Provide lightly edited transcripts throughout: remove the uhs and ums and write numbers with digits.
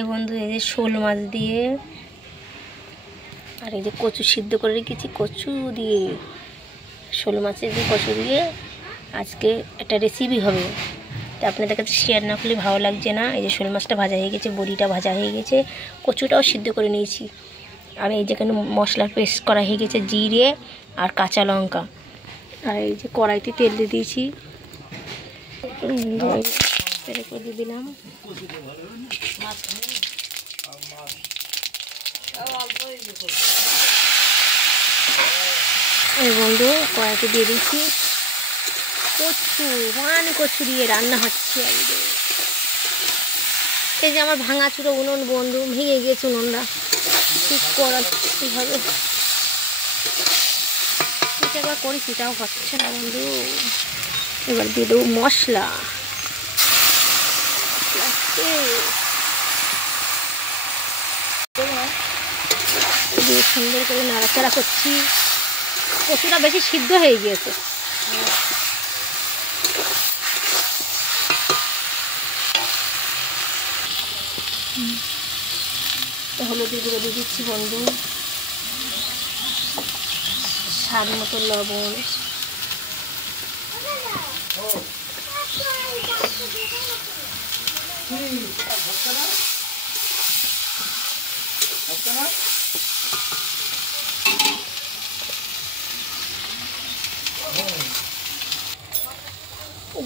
High বন্ধু, এই যে শোল মাছ দিয়ে আর এই যে কচু সিদ্ধ করে রেখেছি, কচু দিয়ে শোল মাছের দিয়ে কচু দিয়ে আজকে একটা রেসিপি হবে। তো আপনাদের কাছে শেয়ার না করলে ভালো লাগছে না। এই যে শোল মাছটা ভাজা হয়ে গেছে, বড়িটা ভাজা হয়ে গেছে, কচুটাও সিদ্ধ করে নিয়েছি। আর এই যেখানে মশলার পেস্ট করা হয়ে গেছে, জিরে আর কাঁচা লঙ্কা। আর এই যে কড়াইতে তেল দিয়ে দিয়েছি, তেল করে দিয়ে দিলাম। এই বন্ধু কড়াইতে দিয়ে দিচ্ছি কচু, কচু দিয়ে রান্না হচ্ছে। এই যে আমার ভাঙা চুড়ো উনুন বন্ধু, ভেঙে গিয়েছে উনুনটা, ঠিক করা কীভাবে ঠিক একবার করেছি, তাও হচ্ছে না বন্ধু। এবার দিয়ে দেবো মশলা, দিয়ে সুন্দর করে নাড়াচাড়া করছি। কচুটা বেশি সিদ্ধ হয়ে গিয়েছে। হলুদের গুঁড়ো দিয়ে দিচ্ছি বন্ধু, স্বাদ মতো লবণ,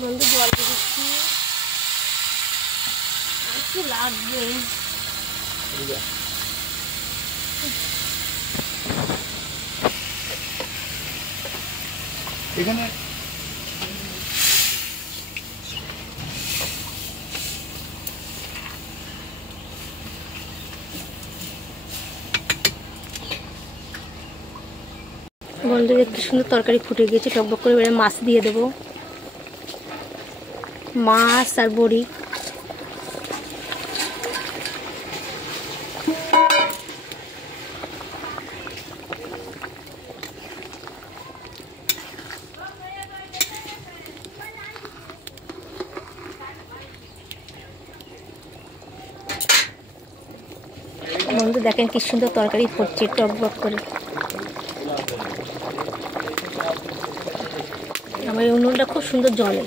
বন্ধু জল দিয়ে দিচ্ছি। আর কি লাগবে এখানে? বন্ধু একটু সুন্দর তরকারি ফুটে গিয়েছে, টকবক করে এবারে মাছ দিয়ে দেবো, মাছ আর বড়ি। বন্ধু দেখেন কি সুন্দর তরকারি ফুটছে টকবক করে। আমার এই উনুনটা খুব সুন্দর জলে।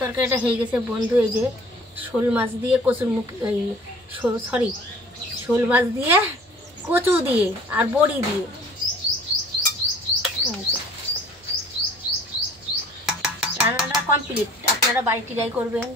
তরকারিটা হয়ে গেছে বন্ধু। এই যে শোল মাছ দিয়ে কচুর মুখ, এই শোল মাছ দিয়ে কচু দিয়ে আর বড়ি দিয়ে রান্নাটা কমপ্লিট। আপনারা বাড়ি ট্রাই করবেন।